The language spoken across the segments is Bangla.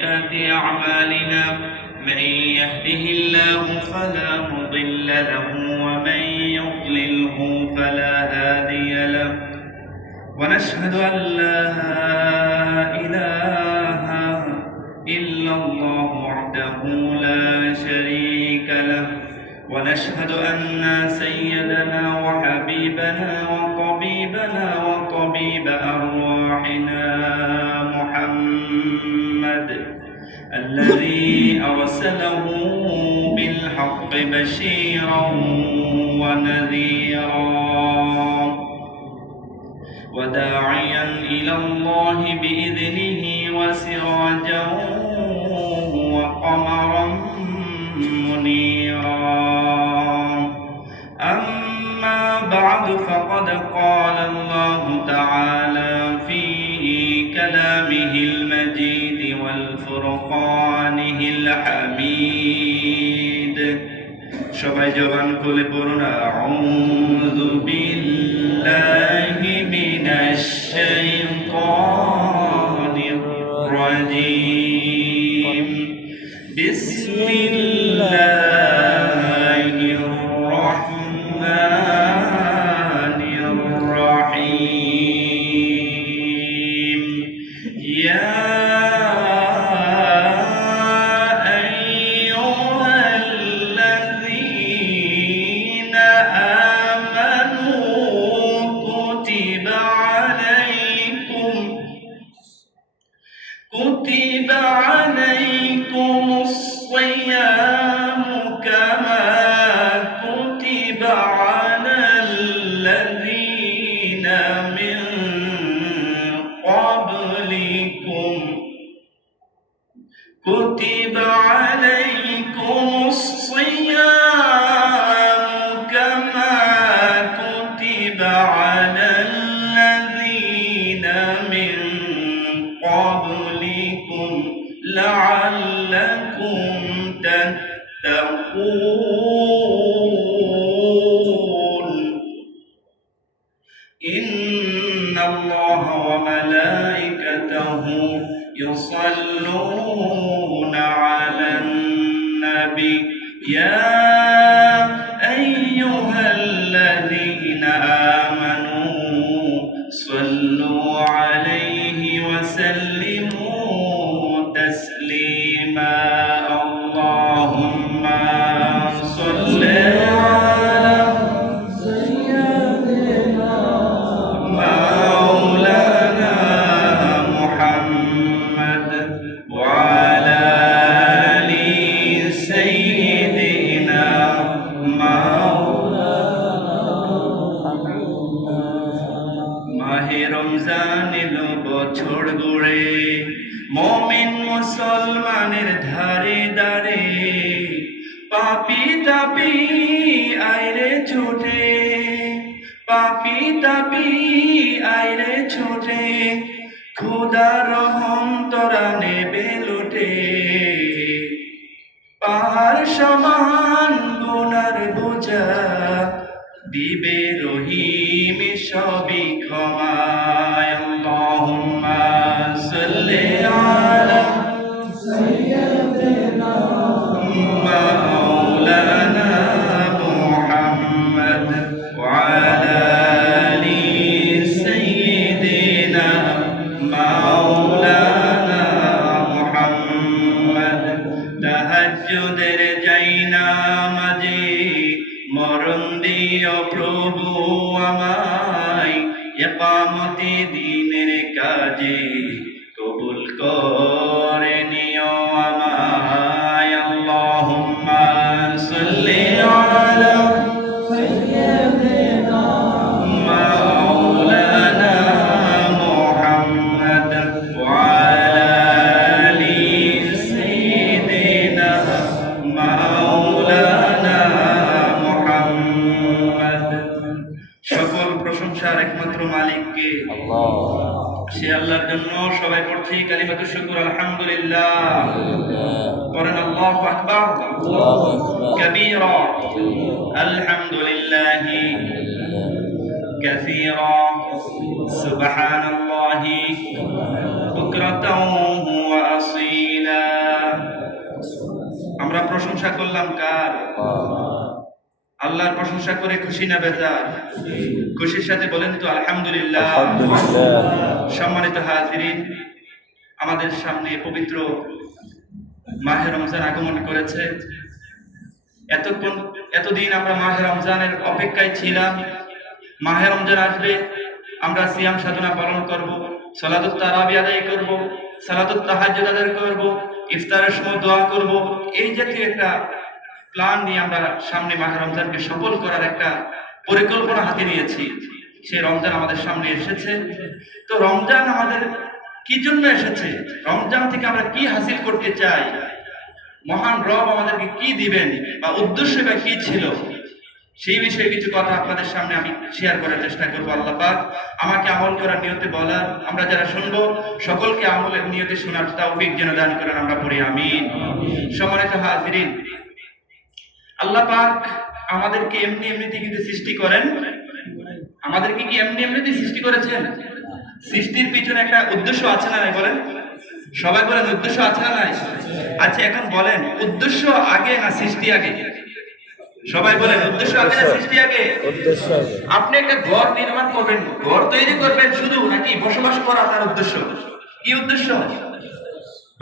وسيئات أعمالنا من يهده الله فلا مضل له ومن يضلله فلا هادي له ونشهد أن لا إله إلا الله وحده لا شريك له ونشهد أن سيدنا وحبيبنا وطبيبنا وطبيب أرواحنا محمد الذي أرسله بالحق بشيرا ونذيرا وداعيا إلى الله بإذنه وسراجا وقمرا منيرا أما بعد فقد قال الله تعالى في كلامه المجيد والفرقانه الحميد সবাই জবান খুলে পড়ুন আউযু বিল্লাহি মিনাশ শাইতানির রাজীম বিসমিল্লাহির রাহমানির রাহিম ইয়া كتب عليكم الصيام كما كتب على الذين من قبلكم كتب عليكم الصيام كما كتب على الذين من قبلكم لعلكم تتقون إن الله وملائكته يصلون على النبي يا أيها الذين آمنوا صلوا عليه وسلموا تسليما اللهم صل على سيدنا مولانا محمد وعلى آل سيدنا মাহে রমজান এলো বছর গড়ে মুমিন মুসলমানের ধারে ধারে পাপী তাপী আইরে ছোটে পাপী তাপী আইরে ছোটে খোদা রহম তোরা নেবে লুটে পাহাড় সমান গুনার বোঝা দিবে রহিম সবই ক্ষমায় আল্লাহুম্মা সাল্লি আলা সাইয়্যিদিনা মাওলানা মুহাম্মদ ওয়া আলা আলি সাইয়্যিদিনা মাওলানা মুহাম্মদ তাহাজ্জুদের জায়নামাজে মরণ দিও প্রভু আমায় ইকামতে দ্বীনের কাজে কবুল করে নিও আমায় আল্লাহুম্মা সাল্লি আলা সাইয়্যিদিনা মাওলানা মুহাম্মদ ওয়া আলা আলি সাইয়্যিদিনা মাওলানা সকল প্রশংসার একমাত্র মালিককে আল্লাহ সে আল্লাহর জন্য সবাই পড়ছি কালিমাতুশ শুকর আলহামদুলিল্লাহ করেন আল্লাহু আকবার কবীরা আলহামদুলিল্লাহ কাসীরা সুবহানাল্লাহি বুকরাতাও ওয়া আসীলা আমরা প্রশংসা করলাম কার? আল্লাহর প্রশংসা করে খুশি না বেজার? খুশির সাথে বলেন তো আলহামদুলিল্লাহ। সম্মানিত হাজিরিন, আমাদের সামনে পবিত্র মাহে রমজান আগমন করেছে। এতদিন আমরা মাহে রমজানের অপেক্ষায় ছিলাম। মাহে রমজান আসবে, আমরা সিয়াম সাধনা পালন করব, সালাতুত তারাবি আদায় করব, সালাতুত তাহাজ্জুদ আদায় করব, ইফতারের সময় দোয়া করব। এই জাতীয় একটা প্ল্যান নিয়ে আমরা সামনে মাহে রমজানকে সফল করার একটা পরিকল্পনা হাতে নিয়েছি। সেই রমজান আমাদের সামনে এসেছে। তো রমজান আমাদের কি জন্য এসেছে? রমজান থেকে আমরা কি হাসিল করতে চাই? মহান রব আমাদেরকে কি দিবেন বা উদ্দেশ্য বা কি ছিল, সেই বিষয়ে কিছু কথা আপনাদের সামনে আমি শেয়ার করার চেষ্টা করবো। আল্লাহ পাক আমাকে আমল করার নিয়তে বলার, আমরা যারা শুনবো সকলকে আমলের নিয়তে শোনার তৌফিক যেন দান করেন, আমরা পড়ি আমিন। সম্মানিত হাজিরিন, আল্লাহ পাক আমাদেরকে এমনি এমনিতে কিন্তু সৃষ্টি করেন। আমাদেরকে কি এমনি এমনিতে সৃষ্টি করেছেন? সৃষ্টির পিছনে একটা উদ্দেশ্য আছে না নাই? বলেন সবাই, বলেন উদ্দেশ্য আছে না নাই? আচ্ছা এখন বলেন, উদ্দেশ্য আগে না সৃষ্টি আগে? সবাই বলেন উদ্দেশ্য আগে না সৃষ্টি আগে? আপনি একটা ঘর নির্মাণ করবেন, ঘর তৈরি করবেন শুধু, নাকি বসবাস করা তার উদ্দেশ্য? কি উদ্দেশ্য?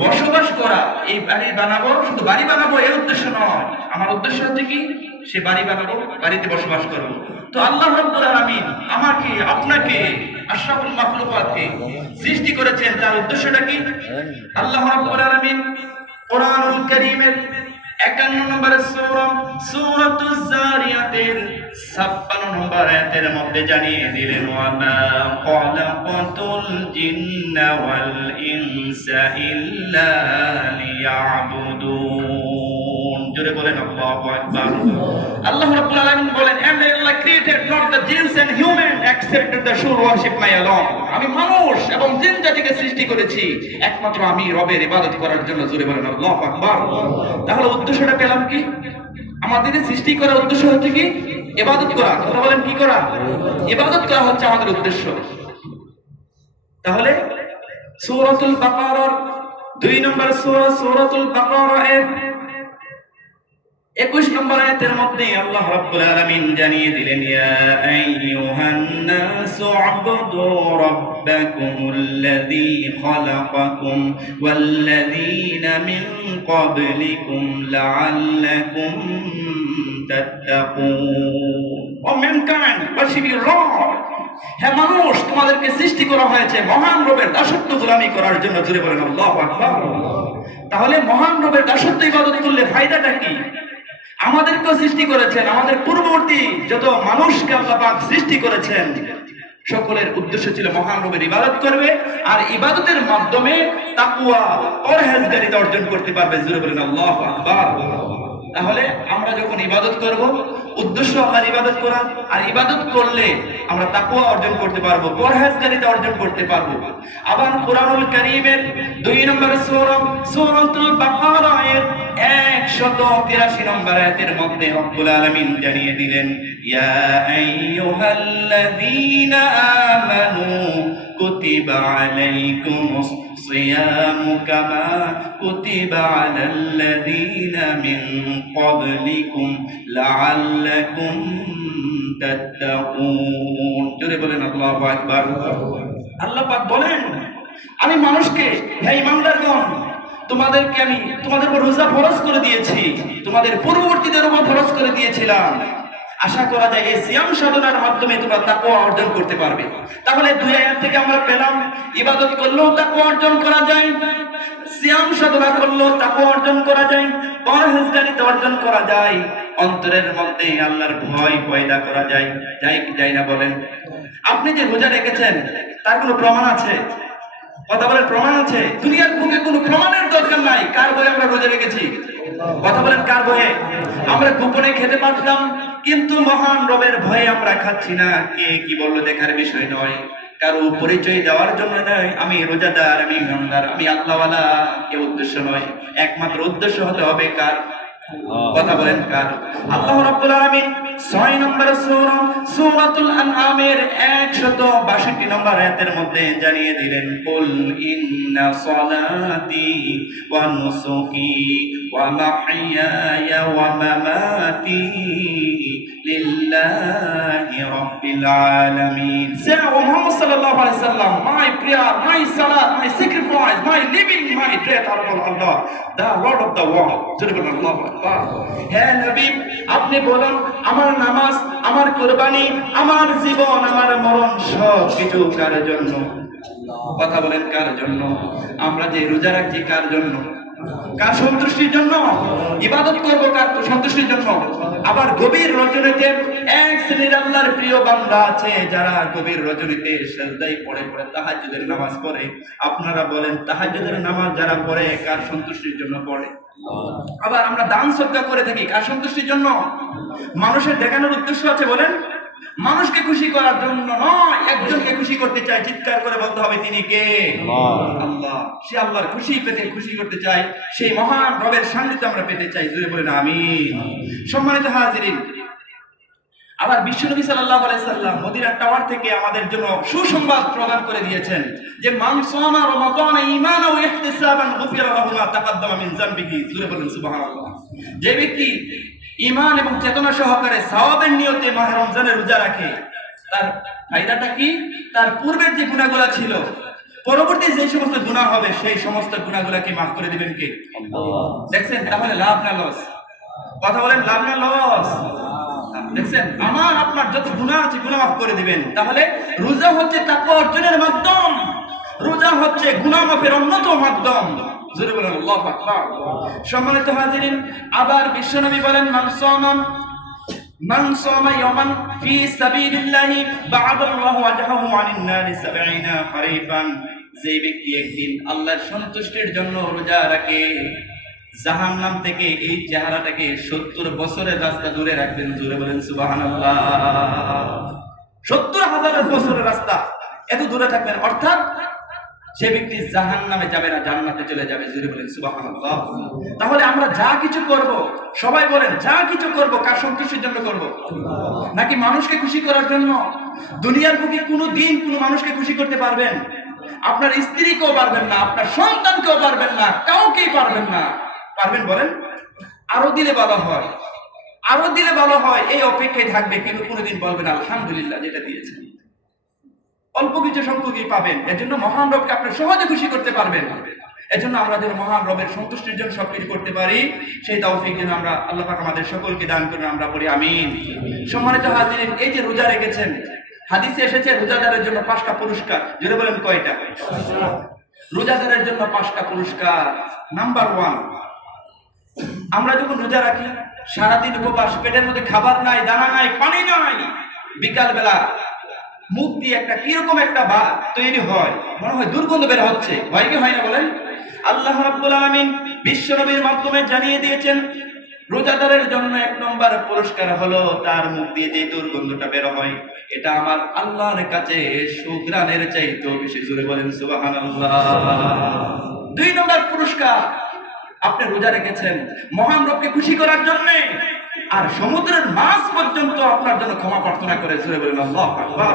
বসবাস করা। এই বাড়ি বানাবো, শুধু বাড়ি বানাবো এই উদ্দেশ্য নয়। আমার উদ্দেশ্য হচ্ছে কি, সে বাড়ি বানাবো, বাড়িতে বসবাস করবো। তো আল্লাহ রাব্বুল আলামিন আমাকে আপনাকে আশরাফুল মাখলুকাতকে সৃষ্টি করেছেন, তার উদ্দেশ্যটা কি? আল্লাহ রাব্বুল আলামিন কোরআনুল কারীমের 51 নম্বরের সূরা সূরাতুজ যারিয়াতের 56 নম্বর আয়াতের মধ্যে জানিয়ে দিলেন, ওয়া মা খালাকাতুল জিন্না ওয়াল ইনসা ইল্লা লিয়াবুদুন। জোরে বলেন আল্লাহু আকবার। আল্লাহ রাব্বুল আলামিন বলেন, and Allah created not the jinns and human except that they should worship my alone. আমি মানুষ এবং জিন জাতিকে সৃষ্টি করেছি একমাত্র আমি রবের ইবাদত করার জন্য। জোরে বলেন আল্লাহু আকবার। তাহলে উদ্দেশ্যটা পেলাম কি? আমাদের সৃষ্টি করার উদ্দেশ্য হচ্ছে কি? ইবাদত করা। কথা বলেন, কি করা? ইবাদত করা হচ্ছে আমাদের উদ্দেশ্য। তাহলে সূরাতুল বাকারার 2 নম্বর সূরা সূরাতুল বাকারা এর 21 নম্বর আয়াতের মধ্যে আল্লাহ রাব্বুল আলামিন জানিয়ে দিলেন, ইয়া আইয়ুহান নাসু আবুদু রাব্বাকুমুল্লাযী খালাকাকুম ওয়াল্লাযীনা মিন ক্বাবলিকুম লাআল্লাকুম তাত্তাকুন। O mankind, worship your lord. হে মানুষ, তোমাদেরকে সৃষ্টি করা হয়েছে মহান রবের দাসত্ব গোলামি করার জন্য। জোরে বলেন আল্লাহু আকবার। তাহলে মহান রবের দাসত্ব ইবাদত করলে ফায়দাটা কি? আমাদেরকেও সৃষ্টি করেছেন, আমাদের পূর্ববর্তী যত মানুষকে আল্লাহ পাক সৃষ্টি করেছেন, সকলের উদ্দেশ্য ছিল মহান রবের ইবাদত করবে, আর ইবাদতের মাধ্যমে তাকওয়া পরহেজগারিতা অর্জন করতে পারবে। জোরে বলেন আল্লাহু আকবার। তাহলে আমরা যখন ইবাদত করব, উদ্দেশ্য আল্লাহর ইবাদত করা, আর ইবাদত করলে আমরা তাকওয়া অর্জন করতে পারবো, পরহেজগারিতা অর্জন করতে পারবো। আবার কোরআনুল কারীমের 2 নম্বর সূরা সূরাতুল বাকারা এর 183 নম্বর আয়াতের মধ্যে রব্বুল আলামিন জানিয়ে দিলেন, ইয়া আইয়ুহাল্লাযীনা আমানু কুতিবা আলাইকুমুস সিয়ামু কামা কুতিবা আলাল্লাযীনা মিন ক্বাবলিকুম লাআল্লাকুম তাত্তাকুন। জোরে বলেন আল্লাহু আকবার। আল্লাহ পাক বলেন, আমি মানুষকে, হে ঈমানদারগণ, তোমাদেরকে আমি তোমাদের উপর রোজা ফরজ করে দিয়েছি, তোমাদের পূর্ববর্তীদের উপর ফরজ করে দিয়েছিলাম। আশা করা যায় এই সিয়াম সাধনার মাধ্যমে তোমরা তাকওয়া অর্জন করতে পারবে। তাহলে 2 আয়াত থেকে আমরা পেলাম, ইবাদত করলেও তাকওয়া অর্জন করা যায়, সিয়াম সাধনা করলেও তাকওয়া অর্জন করা যায়, পরহেজগারিতা অর্জন করা যায়, অন্তরের মধ্যে আল্লাহর ভয় পয়দা করা যায়। যাই না বলেন? আপনি যে রোজা রেখেছেন তার কোনো প্রমাণ আছে? কথা বলেন, প্রমাণ আছে? দুনিয়ার বুকে কোনো প্রমাণের দরকার নাই। কার বয়ে আমরা রোজা রেখেছি? কথা বলেন, কার বয়ে? আমরা গোপনে খেতে পারতাম, কিন্তু মহান রবের ভয়ে আমরা খাচ্ছি না। কে কি বললো দেখার বিষয় নয়, কারো পরিচয় দেওয়ার জন্য নয়। আমি রোজাদার, আমি ইমানদার, আমি আল্লাহওয়ালা, এ উদ্দেশ্য নয়। একমাত্র উদ্দেশ্য হতে হবে কার? কথা বলেন, কার? আল্লাহ রাব্বুল আলামিন 6 নম্বর সূরা সূরাতুল আনআমের 162 নম্বর আয়াতের মধ্যে জানিয়ে দিলেন, কুল ইন্না সালাতি ওয়া নুসুকি ওয়া মাহইয়ায়া ওয়া মামাতি লিল্লাহি রাব্বিল আলামিন। Say, O Muhammad sallallahu alaihi wasallam, my prayer, my salat, my sacrifice, my living, my death are for Allah, the Lord of the world. Allahu Akbar. হে নবী, আপনি বলেন আমার নামাজ, আমার কুরবানি, আমার জীবন, আমার মরণ সব কিছু কার জন্য? কথা বলেন কার জন্য? আমরা যে রোজা রাখছি কার জন্য? কার সন্তুষ্টির জন্য? ইবাদত করব কার সন্তুষ্টির জন্য? আবার গভীর রজনীতে এক শ্রেণীর আল্লাহর প্রিয় বান্দা আছে যারা গভীর রজনীতে সিজদায় পড়ে পড়ে তাহাজ্জুদের নামাজ পড়ে। আপনারা বলেন তাহাজ্জুদের নামাজ যারা পড়ে কার সন্তুষ্টির জন্য পড়ে? আবার আমরা দান সদকা করে থাকি কার সন্তুষ্টির জন্য? মানুষের দেখানোর উদ্দেশ্য আছে বলেন? মানুষকে খুশি করার জন্য নয়, একজনকে খুশি করতে চাই, চিৎকার করে বলতে হবে তিনি কে? আল্লাহ। সে আল্লাহর খুশি পেতে খুশি করতে চাই, সেই মহান রবের সান্নিধ্য আমরা পেতে চাই। জোরে বলেন আমিন। সম্মানিত হাজিরিন, আবার বিশ্বনবী সাল্লাল্লাহু আলাইহি সাল্লাম মদিনার টাওয়ার থেকে আমাদের জন্য সুসংবাদ প্রদান করে দিয়েছেন যে মান সামা রমাদান ঈমানান ওয়া ইহতিসাবান গুফিরা লাহু মা তাকাদ্দামা মিন যানবিহি। জোরে বলেন সুবহানাল্লাহ। যে ব্যক্তি ঈমান এবং চেতনা সহকারে সওয়াবের নিয়তে মাহে রমজানের রোজা রাখে, তার ফায়দাটা কি? তার পূর্বের যে গুনাহগুলো ছিল, পরবর্তী যে সমস্ত গুনাহ হবে সেই সমস্ত গুনাহগুলোকে মাফ করে দিবেন কে? আল্লাহ। দেখছেন তাহলে লাভ না লস? কথা বলেন লাভ না লস? দেখছেন আমার আপনার যত গুনাহ আছে গুনাহ মাফ করে দিবেন। তাহলে রোজা হচ্ছে তাকওয়া অর্জনের মাধ্যম, রোজা হচ্ছে গুনাহ মাফের অন্যতম মাধ্যম। জোরে বলেন আল্লাহু আকবার। সম্মানিত হাজিরিন, আবার বিশ্বনবী বলেন মান সামা ইয়াওমান ফি সাবিলিল্লাহি বা'দাল্লাহু ওয়াজহাহু আনিন নারি 70 খরিফান। যে ব্যক্তি একদিন আল্লাহর সন্তুষ্টির জন্য রোজা রাখে, জাহান্নাম থেকে এই চেহারাটাকে 70 বছরের রাস্তা দূরে রাখবেন। জোরে বলেন সুবহানাল্লাহ। 70,000 বছরের রাস্তা এত দূরে থাকবেন, অর্থাৎ সে ব্যক্তি জাহান্নামে যাবে না, জান্নাতে চলে যাবে। জোরে বলেন সুবহানাল্লাহ। তাহলে আমরা যা কিছু করব, সবাই বলেন যা কিছু করব কার সন্তুষ্টির জন্য করব? নাকি মানুষকে খুশি করার জন্য? দুনিয়ার বুকে কোনো দিন কোনো মানুষকে খুশি করতে পারবেন? আপনার স্ত্রীকেও পারবেন না, আপনার সন্তানকেও পারবেন না, কাউকেই পারবেন না। পারবেন বলেন? আরো দিলে ভালো হয়, আরো দিলে ভালো হয়, এই অপেক্ষায় থাকবে, কিন্তু কোনোদিন বলবেন আলহামদুলিল্লাহ যেটা দিয়েছেন। অল্প কিছু সংখ্যকই পাবেন, এজন্য মহান রবকে আপনি সহজে খুশি করতে পারবেন। এজন্য আমরা যেন মহান রবের সন্তুষ্টির জন্য সবকিছু করতে পারি, সেই তৌফিক যেন আমরা আল্লাহ পাক আমাদের সকলকে দান করেন, আমরা বলি আমিন। সম্মানিত হাজিরিন, এই যে রোজা রেখেছেন, হাদিসে এসেছে রোজাদারের জন্য 5টা পুরস্কার। জোরে বলেন কয়টা? রোজাদারের জন্য 5টা পুরস্কার। নাম্বার 1, আমরা যখন রোজা রাখি সারাদিন উপবাস, পেটের মধ্যে খাবার নাই, দানা নাই, পানি নাই, বিকাল বেলা মুখ দিয়ে একটা কিরকম একটা তৈরি হয়, মনে হয় দুর্গন্ধ বের হচ্ছে, হয় কি হয় না বলেন? আল্লাহ রাব্বুল আলামিন বিশ্ব নবীর মাধ্যমে জানিয়ে দিয়েছেন রোজাদারের জন্য 1 নম্বর পুরস্কার হলো তার মুখ দিয়ে যে দুর্গন্ধটা বের হয়, এটা আমার আল্লাহর কাছে সুঘ্রাণের চাইতেও বেশি। জোরে বলেন সুবহানাল্লাহ। 2 নম্বর পুরস্কার, আপনি রোজা রেখেছেন মহান রবকে খুশি করার জন্য, আর সমুদ্রের মাছ পর্যন্ত আপনার জন্য ক্ষমা প্রার্থনা করে। জোরে বলেন আল্লাহু আকবার।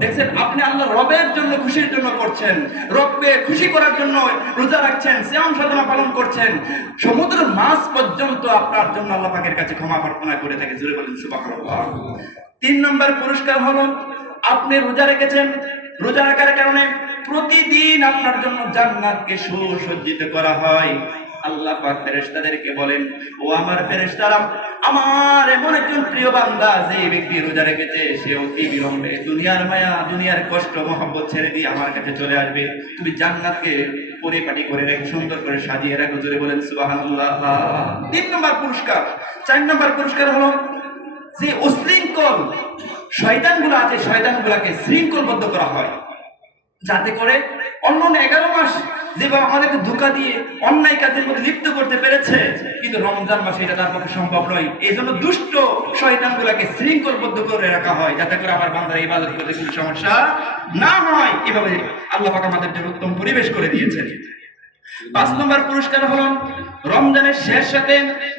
দেখছেন আপনি আল্লাহ রবের জন্য খুশির জন্য করছেন, রবকে খুশি করার জন্য রোজা রাখছেন, সিয়াম সাধনা পালন করছেন, সমুদ্রের মাছ পর্যন্ত আপনার জন্য আল্লাহ পাকের কাছে ক্ষমা প্রার্থনা করে থাকে। জোরে বলেন সুবহানাল্লাহ। 3 নম্বর পুরস্কার হলো আপনি রোজা রেখেছেন, রোজা রাখার কারণে প্রতিদিন আপনার জন্য জান্নাতকে সুসজ্জিত করা হয়। আল্লাহ পাক ফেরেশতাদেরকে বলেন, ও আমার ফেরেশতারা, আমার এমন একজন প্রিয় বান্দা যে ব্যক্তি রোজা রেখেছে সে অতি বিলম্বে দুনিয়ার মায়া, দুনিয়ার কষ্ট মহব্বত ছেড়ে দিয়ে আমার কাছে চলে আসবে। তুমি জান্নাতকে পরিপাটি করে রেখে সুন্দর করে সাজিয়ে রাখো। জোরে বলেন সুবহানাল্লাহ। 3 নম্বর পুরস্কার। 4 নম্বর পুরস্কার হলো যে উশৃঙ্খল শয়তানগুলো আছে, শয়তানগুলোকে শৃঙ্খলবদ্ধ করা হয়, যাতে করে অন্য 11 মাস যেভাবে আমাদেরকে ধোঁকা দিয়ে অন্যায় কাজের মধ্যে লিপ্ত করতে পেরেছে, কিন্তু রমজান মাসে এটা তার পক্ষে সম্ভব নয়। এই জন্য দুষ্ট শয়তানগুলোকে শৃঙ্খলবদ্ধ করে রাখা হয়, যাতে করে আমার বান্দার ইবাদত করতে কোনো সমস্যা না হয়। এভাবে আল্লাহ পাক আমাদের জন্য উত্তম পরিবেশ করে দিয়েছেন। 5 নম্বর পুরস্কার হলো রমজানের শেষ রাতে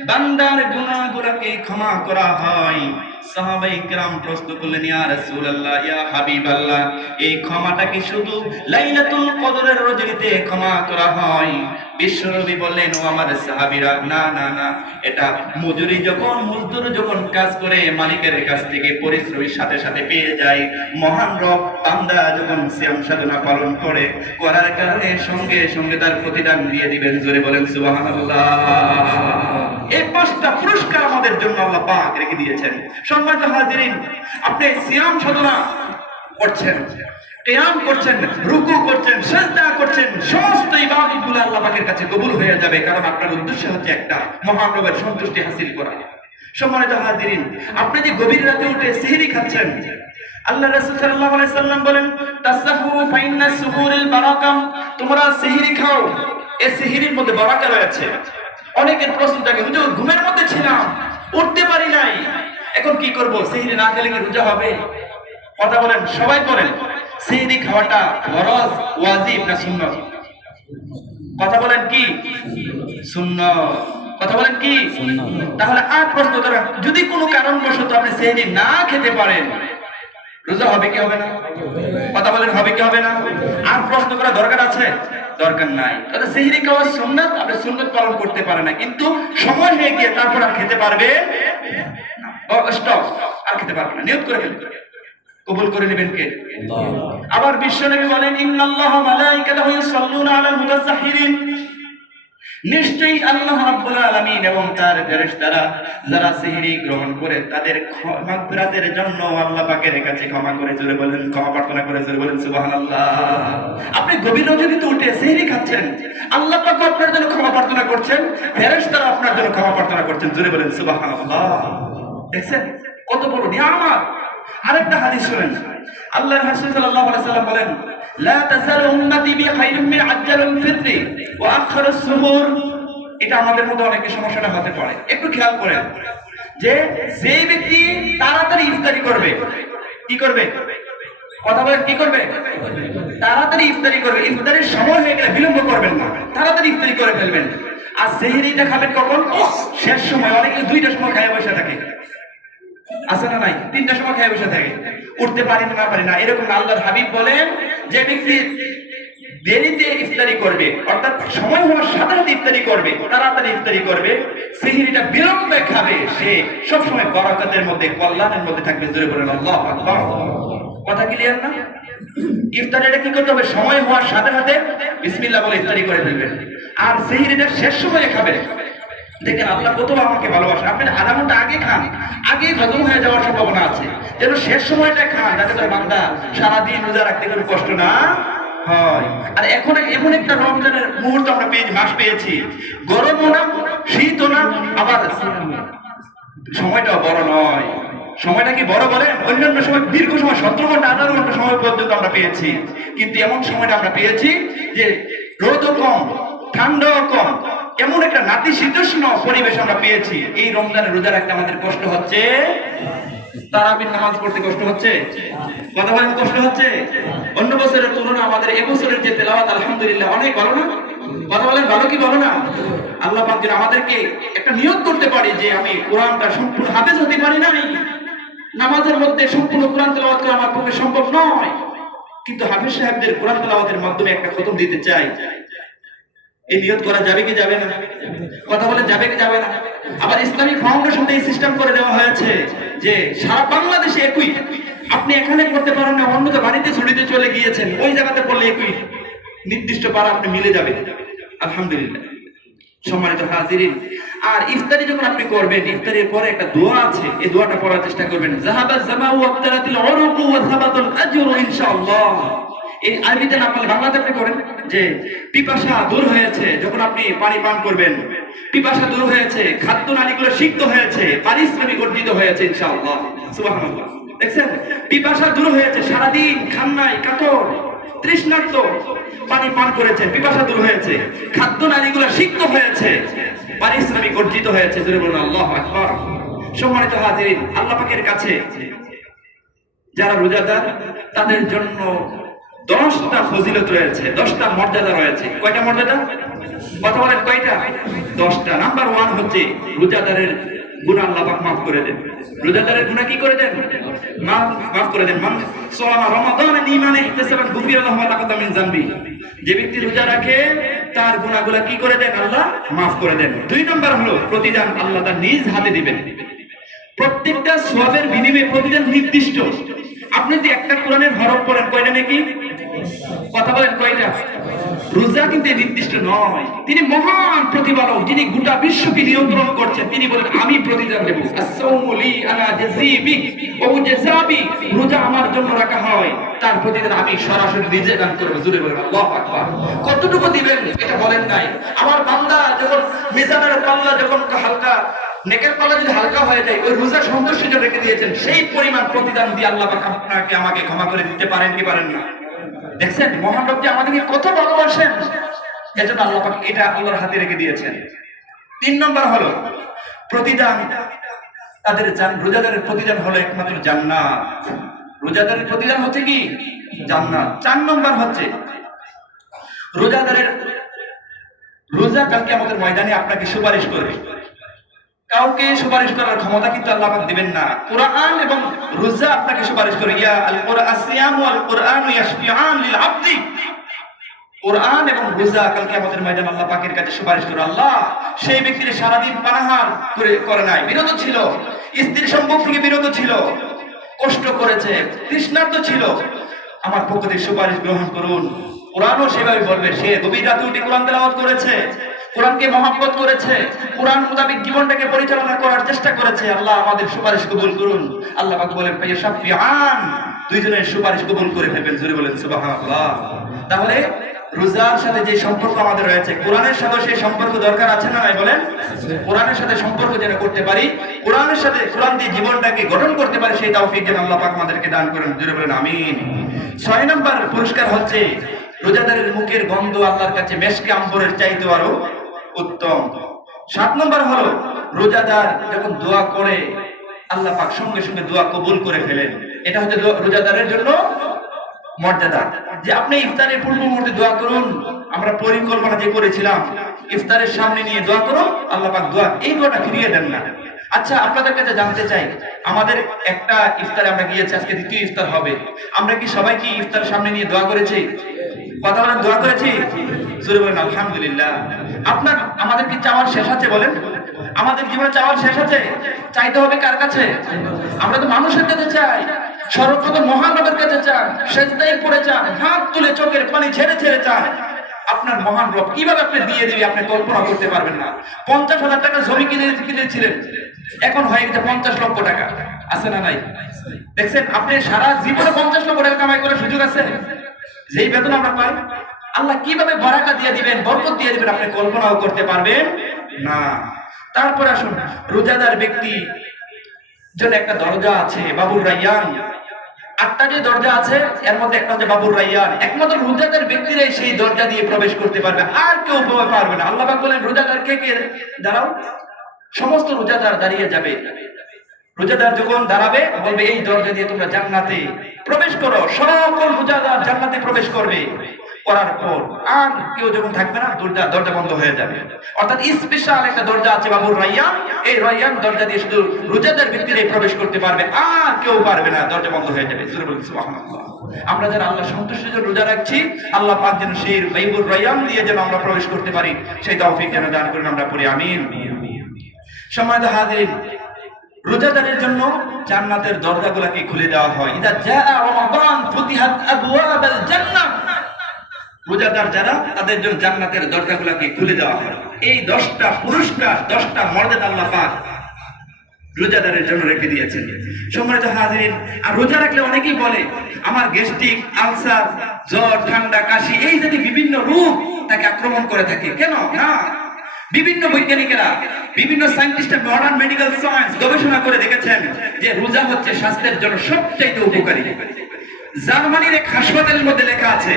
বান্দার গুনাহগুলোকে ক্ষমা করা হয়। সাহাবায়ে কেরাম প্রশ্ন করলেন, ইয়া রাসূলুল্লাহ, ইয়া হাবিবাল্লাহ, এই ক্ষমাটা কি শুধু লাইলাতুল কদরের রজনীতে ক্ষমা করা হয়? বিশ্বনবী বললেন, ও আমার সাহাবীরা, না না না, এটা মজদুর যখন কাজ করে মালিকের কাছ থেকে পরিশ্রমের সাথে সাথে পেয়ে যায়, মহান রব বান্দা যখন সিয়াম সাধনা পালন করে করার কারণে সঙ্গে সঙ্গে তার প্রতিদান দিয়ে দিবেন। জোরে বলেন সুবহানাল্লাহ। এই 5টা পুরস্কার আমাদের জন্য আল্লাহ পাক রেখে দিয়েছেন। সম্মানিত হাজিরিন, আপনি সিয়াম সাধনা করছেন, কিয়াম করছেন, রুকু করছেন, সিজদা করছেন, সমস্ত ইবাদতগুলো আল্লাহ পাকের কাছে কবুল হয়ে যাবে, কারণ আপনার উদ্দেশ্য হচ্ছে একটা, মহান রবের সন্তুষ্টি হাসিল করা। সম্মানিত হাজিরিন, আপনি যে গভীর রাতে উঠে সিহরি খাচ্ছেন, আল্লাহ রাসূল সাল্লাল্লাহু আলাইহি সাল্লাম বলেন, তাসাহু ফাইন্না সুহুরিল বারাকা, তোমরা সিহরি খাও, এই সিহরির মধ্যে বারাকা রয়েছে। অনেকের প্রশ্ন থাকে, হুজুর ঘুমের মধ্যে ছিলাম, উঠতে পারি নাই, এখন কি করব? সিহরি না খেলে কি রোজা হবে? কথা বলেন, সবাই বলেন, সিহরি খাওয়াটা ফরজ, ওয়াজিব না সুন্নাত? কথা বলেন কি? সুন্নাত। কথা বলেন কি? তাহলে আর প্রশ্ন করেন, যদি কোনো কারণবশত আপনি সিহরি না খেতে পারেন, রোজা হবে কি হবে না? কথা বলেন, হবে কি হবে না? আর প্রশ্ন করা দরকার আছে? দরকার নাই। তাহলে সিহরি খাওয়া সুন্নাত, আপনি সুন্নাত পালন করতে পারেন না, কিন্তু সময় হয়ে গিয়ে তারপর আর খেতে পারবে না, স্টপ, আর খেতে পারবে না, নিয়ত করে ফেলবে, কবুল করে নেবেন কে? আবার বিশ্বনবী বলেন, ইন্নাল্লাহা ওয়া মালাইকাতাহু ইউসাল্লুনা আলাল মুতাসাহহিরিন, নিশ্চয়ই আল্লাহ রাব্বুল আলামিন এবং তার ফেরেশতারা যারা সিহরি গ্রহণ করে তাদের মাগফিরাতের জন্য আল্লাহ পাকের কাছে ক্ষমা করে, জোরে বলেন, ক্ষমা প্রার্থনা করে, জোরে বলেন সুবহানাল্লাহ। আপনি গভীর রজনীতে উঠে সিহরি খাচ্ছেন, আল্লাহ পাক আপনার জন্য ক্ষমা প্রার্থনা করছেন, ফেরেশতারা আপনার জন্য ক্ষমা প্রার্থনা করছেন, জোরে বলেন সুবহানাল্লাহ। দেখছেন কত বড় নিয়ামত। আরেকটা হাদিস শুনেন, আল্লাহর রাসূল সাল্লাল্লাহু আলাইহি সাল্লাম বলেন, লা তাযালু উম্মতি বিখাইরিন মিন আজ্জালুল ফিত্রি ওয়া আখখারুস সুহুর। এটা আমাদের মধ্যে অনেকের সমস্যাটা হতে পারে, একটু খেয়াল করেন যে যেই ব্যক্তি তাড়াতাড়ি ইফতারি করবে, কি করবে? কথা বলেন, কি করবে? তাড়াতাড়ি ইফতারি করবে। ইফতারের সময় হয়ে গেলে বিলম্ব করবেন না, তাড়াতাড়ি ইফতারি করে ফেলবেন। আর সেহরিটা খাবেন কখন? শেষ সময়। অনেকে 2টার সময় খায় বসে থাকে, আছে না নাই? 3টার সময় খায় বসে থাকে, উঠতে পারি না পারি না, এরকম। আল্লাহর হাবিব বলেন, যে ব্যক্তি দেরিতে ইফতারি করবে, অর্থাৎ সময় হওয়ার সাথে সাথে ইফতারি করবে, তাড়াতাড়ি ইফতারি করবে, সেহরিটা বিলম্বে খাবে, সে সবসময় বরকতের মধ্যে, কল্যাণের মধ্যে থাকবে। জোরে বলেন আল্লাহু আকবার। কথা ক্লিয়ার না? ইফতারিটা কি করতে হবে? সময় হওয়ার সাথে সাথে বিসমিল্লাহ বলে ইফতারি করে ফেলবেন। আর সেহরিটা শেষ সময়ে খাবে। দেখেন আল্লাহ কত আমাকে ভালোবাসে। আপনি আধা ঘন্টা আগে খান, আগে হজম হয়ে যাওয়ার সম্ভাবনা আছে, যেন শেষ সময়টা খান, যাতে করে বান্দা সারাদিন রোজা রাখতে কোনো কষ্ট না হয়। আর এখন এমন একটা রমজানের মুহূর্ত আমরা পেয়েছি, মাস পেয়েছি, গরমও না, শীতও না, আবার সময়টা বড় নয়। সময়টা কি বড় বলেন? অন্যান্য সময় দীর্ঘ সময় 17 ঘন্টা 18 ঘন্টা সময় পর্যন্ত আমরা পেয়েছি, কিন্তু এমন সময়টা আমরা পেয়েছি যে রোদও কম, ঠান্ডাও কম, এমন একটা নাতিশীতোষ্ণ পরিবেশ আমরা পেয়েছি। এই রমজানের রোজা রাখতে আমাদের কষ্ট হচ্ছে, তারাবির নামাজ পড়তে কষ্ট হচ্ছে, কথা বলেন কষ্ট হচ্ছে। অন্য বছরের তুলনা আমাদের এবছরের যে তেলাওয়াত আলহামদুলিল্লাহ অনেক ভালো না? কথা বলেন ভালো কি ভালো না? আল্লাহ পাক যেন আমাদেরকে একটা নিয়ত করতে পারি যে আমি কোরআনটা সম্পূর্ণ হাফেজ হতে পারি না, নামাজের মধ্যে সম্পূর্ণ কোরআন তেলাওয়াত করা আমার পক্ষে সম্ভব নয়, কিন্তু হাফেজ সাহেবদের কোরআন তেলাওয়াতের মাধ্যমে একটা খতম দিতে চাই। এই নিয়ত করা যাবে কি যাবে না? কথা বলে যাবে কি যাবে না? আবার ইসলামিক ফাউন্ডেশন এই সিস্টেম করে দেওয়া হয়েছে যে সারা বাংলাদেশে একই, আপনি এখানে করতে পারেন না, অন্য বাড়িতে ছুটিতে চলে গিয়েছেন, ওই জায়গাতে পড়লে একই নির্দিষ্ট পারা আপনি মিলে যাবে। আলহামদুলিল্লাহ। সম্মানিত হাজিরিন, আর ইফতারি যখন আপনি করবেন, ইফতারির পরে একটা দোয়া আছে, এই দোয়াটা পড়ার চেষ্টা করবেন। যাহাবাজ জামাউ ওয়াক্তারাতিল উরুকু ওয়া সাবাতুল আজরু ইনশাআল্লাহ। এই আরবিতে না বলে বাংলাতে আপনি করেন যে পিপাসা দূর হয়েছে যখন আপনি পানি পান করবেন, পিপাসা দূর হয়েছে, খাদ্য নালীগুলো সিক্ত হয়েছে, পারিশ্রমিক অর্জিত হয়েছে ইনশাআল্লাহ। সুবহানাল্লাহ। দেখছেন, পিপাসা দূর হয়েছে, সারাদিন খান্নায় কাতর তৃষ্ণার্ত পানি পান করেছেন, পিপাসা দূর হয়েছে, খাদ্য নালীগুলো সিক্ত হয়েছে, পারিশ্রমিক অর্জিত হয়েছে। জোরে বলুন আল্লাহু আকবার। সম্মানিত হাজিরিন, আল্লাহ পাকের কাছে যারা রোজাদার তাদের জন্য 10টা ফজিলত রয়েছে, 10টা মর্যাদা রয়েছে। কয়টা মর্যাদা? কথা বলেন কয়টা? 10টা। নাম্বার 1 হচ্ছে রোজাদারের গুনাহ আল্লাহ পাক মাফ করে দেন। রোজাদারের গুনাহ কি করে দেন? মাফ করে দেন। মান সাওমা রমাদান ঈমানে ইহতিসাবান গুফিরা লাহু মা তাকাদ্দামা মিন যানবি। যে ব্যক্তি রোজা রাখে তার গুনাহগুলো কি করে দেন? আল্লাহ মাফ করে দেন। 2 নম্বর হলো প্রতিদান আল্লাহ তার নিজ হাতে দিবেন। প্রত্যেকটা সওয়াবের বিনিময়ে প্রতিদান নির্দিষ্ট। আপনি যে একটা কোরআনের হরফ পড়েন কয়টা নাকি? কথা বলেন কয়টা? রোজা কিন্তু নির্দিষ্ট নয়। তিনি মহান প্রতিপালক, যিনি গোটা বিশ্বকে নিয়ন্ত্রণ করছেন। তিনি বলেন আমি প্রতিদান দেব। as-sawmu li ana jazibi ওয়া জাযাবি। রোজা আমার জন্য রাখা হয়, তার প্রতিদান আমি সরাসরি নিজে দান করব। জোরে বলেন আল্লাহু আকবার। কতটুকু দিবেন এটা বলেন নাই। আমার বান্দা যখন মিজানের পাল্লা যখন হালকা, নেকের পাল্লা যদি হালকা হয়ে যায়, ওই রোজা সন্তুষ্টির জন্য রেখে দিয়েছেন, সেই পরিমাণ প্রতিদান দিয়ে আল্লাহ পাক আপনাকে আমাকে ক্ষমা করে দিতে পারেন কি পারেন না? দেখছেন মহান রব যে আমাদেরকে কত ভালোবাসেন, এজন্য আল্লাহ পাক এটা আল্লাহর হাতে রেখে দিয়েছেন। 3 নম্বর হলো প্রতিদান তাদের রোজাদারের প্রতিদান হলো একমাত্র জান্নাত। রোজাদারের প্রতিদান হচ্ছে কি? জান্নাত। 4 নম্বর হচ্ছে রোজাদারের রোজা কালকে আমাদের ময়দানে আপনাকে সুপারিশ করবে। কাউকে সুপারিশ করার ক্ষমতা কিন্তু আল্লাহ পাক দিবেন না। কোরআন এবং রোজা আপনাকে সুপারিশ করে। ইয়া আল কুরআন আসিয়াম ওয়াল কুরআন ইয়াশফিআন লিল আবদি। কোরআন এবং রোজা কালকে আমাদের ময়দানে আল্লাহ পাকের কাছে সুপারিশ করে। আল্লাহ সেই ব্যক্তির সারাদিন পানাহার করে নাই, বিরত ছিল, স্ত্রীর সম্পর্ক থেকে বিরত ছিল, কষ্ট করেছে, তৃষ্ণার্ত ছিল, আমার পক্ষ থেকে সুপারিশ গ্রহণ করুন। কোরআনও সেভাবে বলবে। সে গভীর রাতে উঠে কোরআন তেলাওয়াত করেছে, কোরআনকে মহব্বত করেছে, কোরআন মোতাবেক জীবনটাকে পরিচালনা করার চেষ্টা করেছে। আল্লাহ আমাদের সুপারিশ কবুল করুন। আল্লাহ পাক বলেন ফায়াশফিআন, দুইজনের সুপারিশ কবুল করে ফেলবেন। জোরে বলেন সুবহানাল্লাহ। তাহলে রোজার সাথে যে সম্পর্ক আমাদের রয়েছে, কোরআনের সাথে সেই সম্পর্ক দরকার আছে না নাই বলেন? কোরআনের সাথে সম্পর্ক যেন করতে পারি, কোরআনের সাথে কোরআন দিয়ে জীবনটাকে গঠন করতে পারি, সেই তৌফিক যেন আল্লাহ পাক আমাদেরকে দান করেন। জোরে বলেন আমিন। 6 নম্বর পুরস্কার হচ্ছে রোজাদারের মুখের গন্ধ আল্লাহর কাছে মেশকে আম্বরের চাইতে আরো উত্তম। 7 নম্বর হলো রোজাদার যখন দোয়া করে আল্লাহ পাক সঙ্গে সঙ্গে দোয়া কবুল করে ফেলেন। এটা হচ্ছে রোজাদারের জন্য মর্যাদা। যে আপনি ইফতারের পূর্ব মুহূর্তে দোয়া করুন, আমরা পরিকল্পনা যে করেছিলাম ইফতারের সামনে নিয়ে দোয়া করুন, আল্লাহ পাক দোয়া এই দোয়াটা ফিরিয়ে দেন না। আচ্ছা আপনাদের কাছে জানতে চাই, আমাদের একটা ইফতারে আমরা গিয়েছি, আজকে দ্বিতীয় ইফতার হবে, আমরা কি সবাই কি ইফতারের সামনে নিয়ে দোয়া করেছি? কথা বলেন দোয়া করেছি? জোরে বলেন আলহামদুলিল্লাহ। আপনার আমাদের কি চাওয়ার শেষ আছে বলেন? আমাদের জীবনে চাওয়ার শেষ আছে? চাইতে হবে কার কাছে? আমরা তো মানুষের কাছে চাই, সর্বপ্রথম মহান রবের কাছে চান, সেজদায় পড়ে চান, হাত তুলে চোখের পানি ছেড়ে ছেড়ে চান। আপনার মহান রব কিভাবে আপনি দিয়ে দিবে আপনি কল্পনা করতে পারবেন না। 50,000 টাকা জমি কিনেছিলেন, এখন হয়ে গেছে 50 লক্ষ টাকা। আছে না নাই? দেখছেন আপনি সারা জীবনে 50 লক্ষ টাকা কামাই করার সুযোগ আছে? যেই বেতন আমরা পাই, আল্লাহ কিভাবে বারাকা দিয়ে দিবেন, বরকত দিয়ে দিবেন আপনি কল্পনাও করতে পারবেন না। তারপরে আসুন, রোজাদার ব্যক্তি জন্য একটা দরজা আছে, বাবুর রায়্যান। 8টা যে দরজা আছে এর মধ্যে একটা হচ্ছে বাবুর রায়্যান। একমাত্র রোজাদার ব্যক্তিরাই সেই দরজা দিয়ে প্রবেশ করতে পারবে, আর কেউ পারবে না। আল্লাহ পাক বলেন রোজাদার কে কে দাঁড়াও, সমস্ত রোজাদার দাঁড়িয়ে যাবে। রোজাদার যখন দাঁড়াবে বলবে এই দরজা দিয়ে তোমরা জান্নাতে প্রবেশ করো। সকল রোজাদার জান্নাতে প্রবেশ করবে, করার পর আর কেউ যখন থাকবে না, দরজা বন্ধ হয়ে যাবে। অর্থাৎ স্পেশাল একটা দরজা আছে বাবুর রায়্যান, এই রায়্যান দরজা দিয়ে শুধু রোজাদার ব্যক্তিরাই প্রবেশ করতে পারবে, আর কেউ পারবে না, দরজা বন্ধ হয়ে যাবে। সুবহানাল্লাহ। আমরা যারা আল্লাহ সন্তুষ্টির জন্য রোজা রাখছি, আল্লাহ পাক যেন সেই বাবুর রায়্যান দিয়ে যেন আমরা প্রবেশ করতে পারি, সেই তৌফিক যেন দান করেন, আমরা পড়ি আমিন। সম্মানিত হাজিরিন, রোজাদারের জন্য জান্নাতের দরজাগুলোকে খুলে দেওয়া হয়। ইদা জাআ রমাদান ফুতিহাত আবওয়াবুল জান্নাহ। রোজাদার যারা, তাদের জন্য জান্নাতের দরজাগুলোকে খুলে দেওয়া হয়। এই 10টা পুরস্কার, 10টা মর্যাদা আল্লাহ পাক রোজাদারের জন্য রেখে দিয়েছেন। সম্মানিত হাজিরিন, আর রোজা রাখলে অনেকেই বলে আমার গ্যাস্ট্রিক, আলসার, জ্বর, ঠান্ডা, কাশি এই জাতীয় বিভিন্ন রোগ তাকে আক্রমণ করে থাকে। কেন না? বিভিন্ন বৈজ্ঞানিকেরা, বিভিন্ন সায়েন্টিস্টরা, মডার্ন মেডিকেল সায়েন্স গবেষণা করে দেখেছেন যে রোজা হচ্ছে স্বাস্থ্যের জন্য সবচেয়ে উপকারী। জার্মানির এক হাসপাতালের মধ্যে লেখা আছে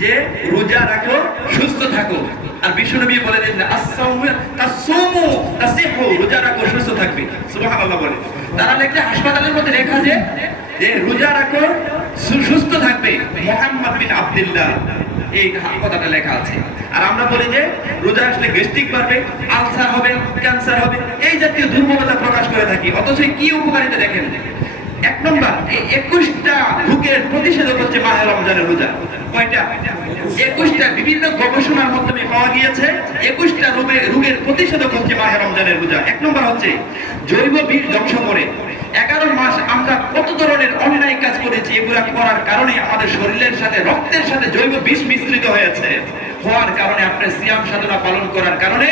যে রোজা রাখো সুস্থ থাকো, আর বিশ্বনবী বলে দেন as-sawmu tas-sumu tasihhu, রোজা রাখো সুস্থ থাকবে। সুবহানাল্লাহ বলে। তারা লেখে হাসপাতালের মধ্যে লেখা যে রোজা রাখো সুস্থ থাকবে। মুহাম্মদ বিন আব্দুল্লাহ এই কথাটা লেখা আছে। আর আমরা বলি যে রোজা আসলে গ্যাস্ট্রিক বাড়বে, আলসার হবে, ক্যান্সার হবে, এই জাতীয় দুর্বলতা প্রকাশ করে থাকি। অথচ কি উপকারিতা দেখেন। এক নম্বর, এই 21টা রোগের প্রতিষেধক হচ্ছে মাহে রমজানের রোজা। কয়টা? 21টা। বিভিন্ন গবেষণার মাধ্যমে পাওয়া গিয়েছে 21টা রোগের প্রতিষেধক হচ্ছে মাহে রমজানের রোজা। এক নম্বর হচ্ছে জৈব বিষ ধ্বংস করে। 11 মাস আমরা কত ধরনের অন্যায় কাজ করেছি, এগুলা করার কারণে আমাদের শরীরের সাথে, রক্তের সাথে জৈব বিষ মিশ্রিত হয়েছে। হওয়ার কারণে আপনার সিয়াম সাধনা পালন করার কারণে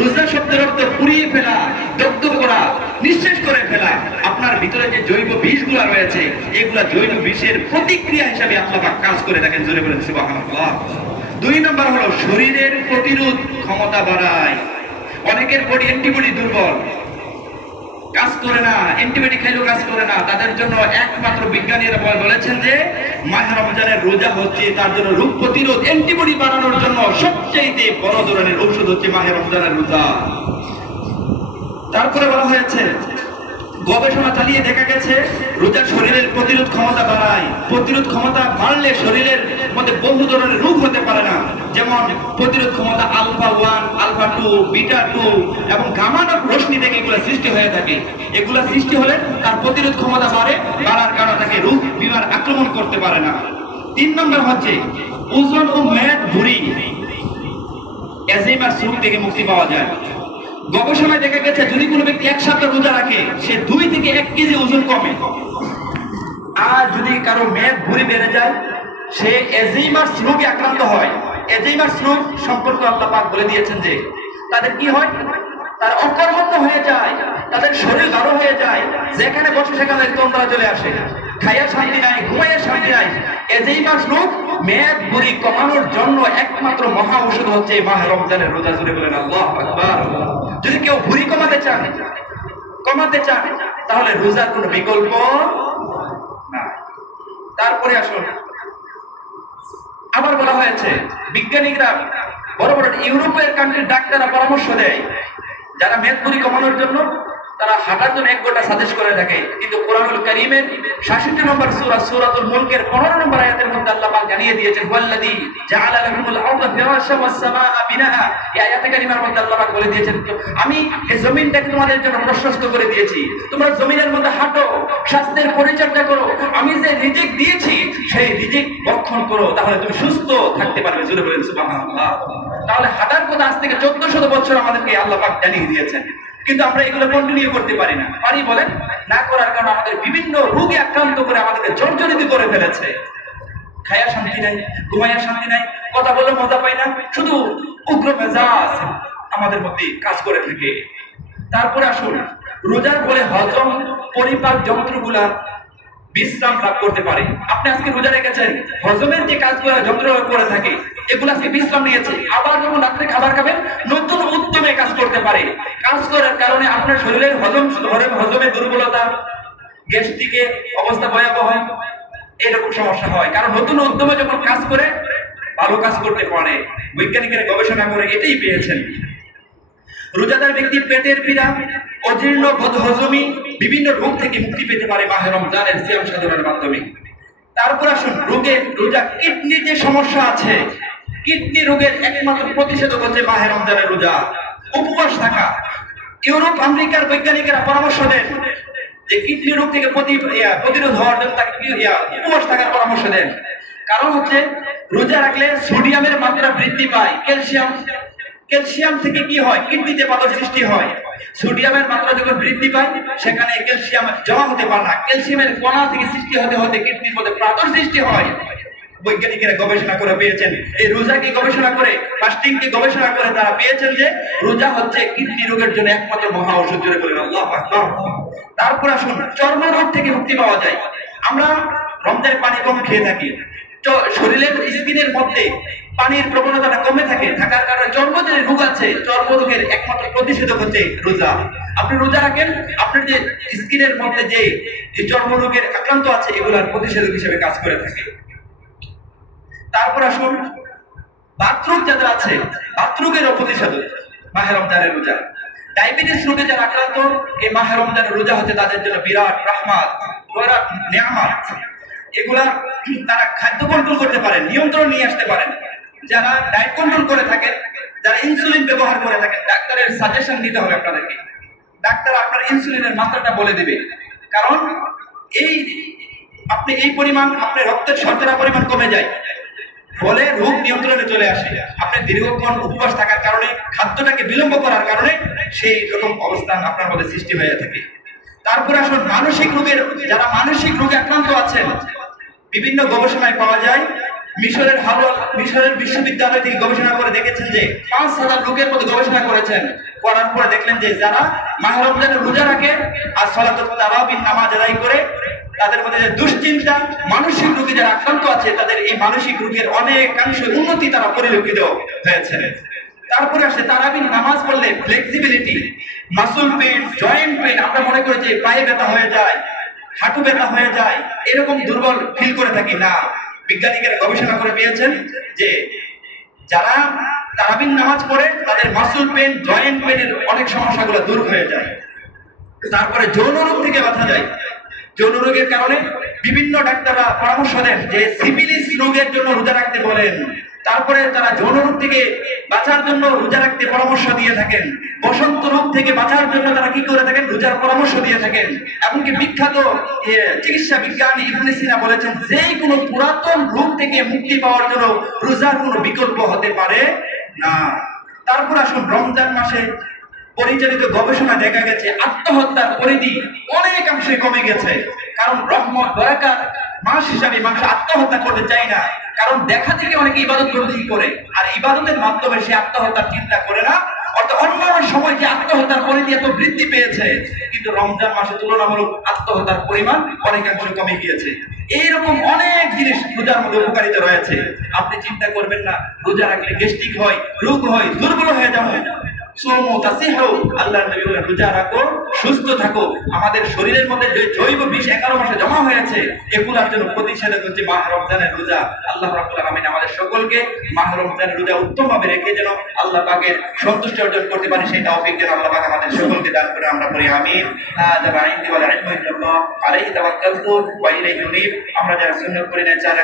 রোজা শব্দের অর্থ পুড়িয়ে ফেলা, দগ্ধ করা, নিঃশেষ করে ফেলা। আপনার ভিতরে যে জৈব বিষগুলা রয়েছে, এগুলা জৈব বিষের প্রতিক্রিয়া হিসাবে আল্লাহ পাক কাজ করে থাকেন। জোরে বলেন সুবহানাল্লাহ। 2 নম্বর হলো শরীরের প্রতিরোধ ক্ষমতা বাড়ায়। অনেকের বডি অ্যান্টিবডি দুর্বল, কাজ করে না, অ্যান্টিবায়োটিক খাইলেও কাজ করে না। তাদের জন্য একমাত্র বিজ্ঞানীরা বলেছেন যে মাহে রমজানের রোজা হচ্ছে তার জন্য রোগ প্রতিরোধ, অ্যান্টিবডি বাড়ানোর জন্য সবচেয়ে বড় ধরনের ঔষধ হচ্ছে মাহে রমজানের রোজা। তারপরে বলা হয়েছে, গবেষণা চালিয়ে দেখা গেছে রোজা শরীরের প্রতিরোধ ক্ষমতা বাড়ায়। প্রতিরোধ ক্ষমতা বাড়লে শরীরের মধ্যে বহু ধরনের রোগ হতে পারে না। যেমন প্রতিরোধ ক্ষমতা আলফা 1, আলফা 2, বিটা 2 এবং গামা রশ্মি থেকে এগুলো সৃষ্টি হয়ে থাকে। এগুলো সৃষ্টি হলে তার প্রতিরোধ ক্ষমতা বাড়ে, বাড়ার কারণে তাকে রোগ বিমার আক্রমণ করতে পারে না। 3 নম্বর হচ্ছে ওজন ও মেদ ভুঁড়ি, অ্যালঝাইমার রোগ থেকে মুক্তি পাওয়া যায়। গবেষণায় দেখা গেছে যদি কোনো ব্যক্তি 1 সপ্তাহ রোজা রাখে, সে 2 থেকে 1 কেজি ওজন কমে। আর যদি কারো মেদ ভুঁড়ি বেড়ে যায়, সে অ্যালঝাইমার রোগে আক্রান্ত হয়। অ্যালঝাইমার রোগ সম্পর্কে আল্লাহ পাক বলে দিয়েছেন যে তাদের কি হয়, তার অকর্মণ্য হয়ে যায়, তাদের শরীর গাঢ় হয়ে যায়, যেখানে বসে সেখানে তন্দ্রা চলে আসে, খাইয়া শান্তি নাই, ঘুমাইয়া শান্তি নাই। অ্যালঝাইমার রোগ, মেদ ভুঁড়ি কমানোর জন্য একমাত্র মহা ঔষধ হচ্ছে মাহে রমজানের রোজা। জুড়ে বলেন আল্লাহু আকবার। যদি কেউ ভুঁড়ি কমাতে চান, তাহলে রোজার কোনো বিকল্প না। তারপরে আসুন, আবার বলা হয়েছে বিজ্ঞানীরা, বড় বড় ইউরোপের কান্ট্রির ডাক্তাররা পরামর্শ দেয় যারা মেদ ভুঁড়ি কমানোর জন্য তারা হাঁটার জন্য 1 ঘন্টা সাজেস্ট করে থাকে। কিন্তু কোরআনুল কারীমের 66 নম্বর সূরা সূরাতুল মুলকের 15 নম্বর আয়াতের মধ্যে আল্লাহ পাক জানিয়ে দিয়েছেন, ওয়াল্লাযী জাআলা লাকুমুল আরদা ফিরাশান ওয়াস সামাআ বিনাআ। এই আয়াতে কারিমার মধ্যে আল্লাহ পাক বলে দিয়েছেন, আমি এই জমিনটাকে তোমাদের জন্য প্রশস্ত করে দিয়েছি, তোমরা জমিনের মধ্যে হাঁটো, স্বাস্থ্যের পরিচর্যা করো, আমি যে রিজিক দিয়েছি সেই রিজিক ভক্ষণ করো, তাহলে তুমি সুস্থ থাকতে পারবে। জোরে বলেন সুবহানাল্লাহ। তাহলে হাঁটার কথা আজ থেকে 1400 বছর আমাদেরকে আল্লাহ পাক জানিয়ে দিয়েছেন, কিন্তু আমরা এগুলো কন্টিনিউ করতে পারি না। পারি বলেন? না করার কারণে আমাদের বিভিন্ন রোগে আক্রান্ত করে আমাদেরকে জর্জরিত করে ফেলেছে। খায়া শান্তি নাই, ঘুমাইয়া শান্তি নাই, কথা বলে মজা পাই না, শুধু উগ্র মেজাজ আমাদের মধ্যে কাজ করে থাকে। তারপরে আসুন, রোজার ফলে হজম পরিপাক যন্ত্রগুলা বিশ্রাম লাভ করতে পারে। আপনি আজকে রোজা রেখেছেন, হজমের যে কাজগুলো যন্ত্র করে থাকে এগুলো আজকে বিশ্রাম নিয়েছে, আবার যখন রাত্রে খাবার খাবেন নতুন উদ্যমে কাজ করতে পারে। কাজ করার কারণে আপনার শরীরের হজমের দুর্বলতা, গ্যাস্ট্রিকে অবস্থা ভয়াবহ, এরকম সমস্যা হয়। কারণ নতুন উদ্যমে যখন কাজ করে ভালো কাজ করতে পারে। বৈজ্ঞানিকেরা গবেষণা করে এটাই পেয়েছেন। রোজাদার ব্যক্তি পেটের পীড়া, অজীর্ণ, বদহজমি, বিভিন্ন রোগ থেকে মুক্তি পেতে পারে মাহে রমজানের সিয়াম সাধনার মাধ্যমে। তারপর আসুন, রোজা কিডনির যে সমস্যা আছে, কিডনি রোগের একমাত্র প্রতিষেধক হচ্ছে মাহে রমজানের রোজা। উপবাস থাকা, ইউরোপ আমেরিকার বৈজ্ঞানিকেরা পরামর্শ দেন যে কিডনি রোগ থেকে প্রতিরোধ হওয়ার জন্য তাকে উপবাস থাকার পরামর্শ দেন। কারণ হচ্ছে রোজা রাখলে সোডিয়ামের মাত্রা বৃদ্ধি পায়, ক্যালসিয়াম থেকে কি হয়, কিডনিতে পাথর সৃষ্টি হয়। সোডিয়ামের মাত্রা যখন বৃদ্ধি পায় সেখানে ক্যালসিয়াম জমা হতে পারে না, ক্যালসিয়ামের কণা থেকে সৃষ্টি হতে হতে কিডনির মধ্যে পাথর সৃষ্টি হয়। বৈজ্ঞানিকেরা গবেষণা করে পেয়েছেন, এই রোজাকে গবেষণা করে, ফাস্টিংকে গবেষণা করে তারা পেয়েছেন যে রোজা হচ্ছে কিডনি রোগের জন্য একমাত্র মহা ঔষধ। জুড়ে বলেন আল্লাহু আকবার। তারপর আসুন, চর্ম রোগ থেকে মুক্তি পাওয়া যায়। আমরা রমজানের পানি কম খেয়ে থাকি, শরীরের স্কিনের মধ্যে পানির প্রবণতাটা কমে থাকার কারণে চর্ম যে রোগ আছে, চর্ম রোগের একমাত্র প্রতিষেধক হচ্ছে রোজা। আপনি রোজা রাখেন, আপনার যে স্কিনের মধ্যে যে চর্ম রোগের আক্রান্ত আছে এগুলার প্রতিষেধক হিসেবে কাজ করে থাকে। তারপর আসুন, বাথরুম যাদের আছে, বাথরুমেরও প্রতিষেধক মাহে রমজানের রোজা। ডায়াবেটিস রোগে যারা আক্রান্ত, এই মাহে রমজানের রোজা হচ্ছে তাদের জন্য বিরাট রহমত, বিরাট নিয়ামত। এগুলা তারা খাদ্য কন্ট্রোল করতে পারেন, নিয়ন্ত্রণ নিয়ে আসতে পারেন। যারা ডায়েট কন্ট্রোল করে থাকেন, যারা ইনসুলিন ব্যবহার করে থাকেন, ডাক্তারের সাজেশন নিতে হবে আপনাদেরকে। ডাক্তার আপনার ইনসুলিনের মাত্রাটা বলে দিবে, কারণ এই আপনি এই পরিমাণ আপনার রক্তের শর্করা পরিমাণ কমে যায়, ফলে রোগ নিয়ন্ত্রণে চলে আসে। আপনি দীর্ঘক্ষণ উপবাস থাকার কারণে, খাদ্যটাকে বিলম্ব করার কারণে সেই রকম অবস্থান আপনার মধ্যে সৃষ্টি হয়ে থাকে। তারপরে আসুন মানসিক রোগের, যারা মানসিক রোগে আক্রান্ত আছেন, বিভিন্ন গবেষণায় পাওয়া যায়, মিশরের বিশ্ববিদ্যালয় থেকে গবেষণা করে দেখেছেন যে 5,000 লোকের মধ্যে গবেষণা করেছেন, করার পরে দেখলেন যে যারা মাহে রমজানের রোজা রাখে আর সালাতুত তারাবির নামাজ আদায় করে, তাদের মধ্যে যে দুশ্চিন্তা, মানসিক রোগে যারা আক্রান্ত আছে, তাদের এই মানসিক রোগের অনেকাংশ উন্নতি তারা পরিলক্ষিত হয়েছে। তারপরে আসে তারাবির নামাজ পড়লে flexibility, muscle pain, joint pain, আমরা মনে করি যে পায়ে ব্যথা হয়ে যায়, হাঁটু ব্যথা হয়ে যায়, এরকম দুর্বল ফিল করে থাকি না। বিজ্ঞানীরা গবেষণা করে পেয়েছেন যে যারা তারাবির নামাজ পড়ে তাদের মাসল পেন, জয়েন্ট পেনের অনেক সমস্যাগুলো দূর হয়ে যায়। তারপরে যৌন রোগ থেকে বাঁচা যায়। যৌন রোগের কারণে বিভিন্ন ডাক্তাররা পরামর্শ দেন যে সিফিলিস রোগের জন্য রোজা রাখতে বলেন। তারপরে তারা যৌন রোগ থেকে বাঁচার জন্য রোজা রাখতে পরামর্শ দিয়ে থাকেন। বসন্ত রোগ থেকে বাঁচার জন্য তারা কি করে থাকেন? রোজার পরামর্শ দিয়ে থাকেন। এমনকি বিখ্যাত চিকিৎসা বিজ্ঞানী ইবনে সিনা বলেছেন যে কোনো পুরাতন রোগ থেকে মুক্তি পাওয়ার জন্য রোজার কোনো বিকল্প হতে পারে না। তারপর আসুন রমজান মাসে পরিচালিত গবেষণা দেখা গেছে আত্মহত্যার পরিধি অনেকাংশে কমে গেছে। কারণ রহমত দয়াকার মাস হিসাবে মানুষ আত্মহত্যা করতে চায় না, কারণ দেখা থেকে অনেকে ইবাদত বন্দী করে, আর ইবাদতের মাধ্যমে সে আত্মহত্যার চিন্তা করে না। অর্থাৎ অন্যান্য সময় যে আত্মহত্যার পরিধি এত বৃদ্ধি পেয়েছে, কিন্তু রমজান মাসে তুলনামূলক আত্মহত্যার পরিমাণ অনেকাংশে কমে গিয়েছে। এইরকম অনেক জিনিস রোজার মধ্যে উপকারিতা রয়েছে। আপনি চিন্তা করবেন না রোজা রাখলে গ্যাস্ট্রিক হয়, রোগ হয়, দুর্বল হয়ে যাবে। আল্লাহর নবী বলেন রোজা রাখো, সুস্থ থাকো। আমাদের শরীরের মধ্যে যে জৈব বিষ 11 মাসে জমা হয়েছে, এগুলোর জন্য প্রতিষেধক হচ্ছে মাহে রমজানের রোজা। আল্লাহ রাব্বুল আলামিন আমাদের সকলকে মাহে রমজানের রোজা উত্তমভাবে রেখে যেন আল্লাহ পাকের সন্তুষ্টি অর্জন করতে পারি, সেই তৌফিক যেন আল্লাহ পাক আমাদের সকলকে দান করে। আমরা পড়ি আমিন। হাযা মা ইনদি ওয়া লা ইলমু ইল্লাল্লাহ আলাইহি তাওয়াক্কালতু ওয়া ইলাইহি উনীব। আমরা যারা সুন্নাত পড়ি না, 4